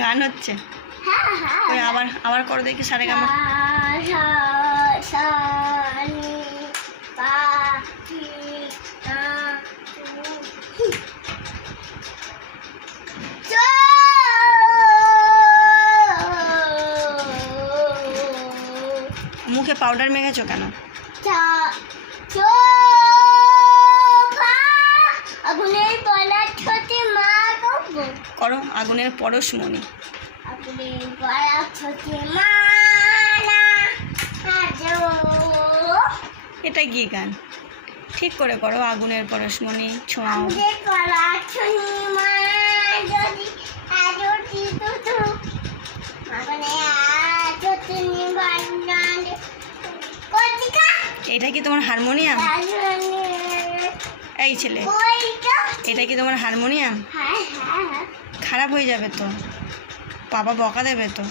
গান হচ্ছে। আবার আবার করো দেখি সারে গামা মুখে পাউডার মেখেছো কেন? আগুনের বলা ছোটে করো আগুনের পরশমণি এটা কি গান। ঠিক করে করো আগুনের পরশমণি ছোঁয়াও। এটা কি তোমার হারমোনিয়াম। এই ছেলে। এটা কি তোমার হারমোনিয়াম? হ্যাঁ হ্যাঁ হ্যাঁ। খারাপ হয়ে যাবে তো? বাবা বকা দেবে তো?